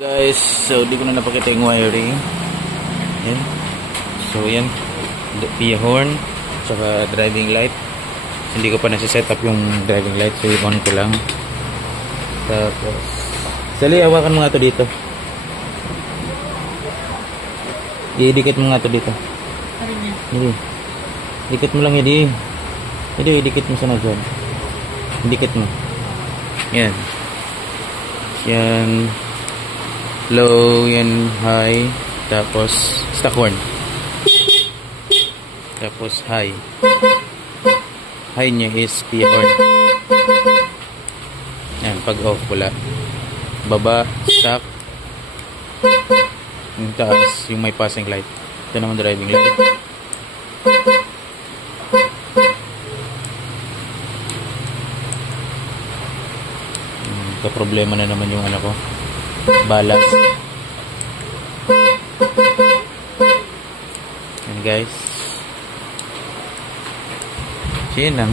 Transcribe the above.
Guys, so di ko na napakita yung wiring. Yan. So yan, P horn saka driving light. Hindi ko pa nasa-set up yung driving light, so i-on ko lang. Tapos Sally, hawakan mo nga to dito. Idikit mo nga to dito. Hindi. Dikit mo lang hindi. Hindi, idikit mo sana dyan. Dikit mo. Yan. Yan. Low, yan high. Tapos stock horn. Tapos high. High niya is P horn. Yan, pag off wala. Baba, stock. Yung taas, yung may passing light. Ito naman driving light. Problema na naman yung ano ko, balance. Yan guys, yun lang.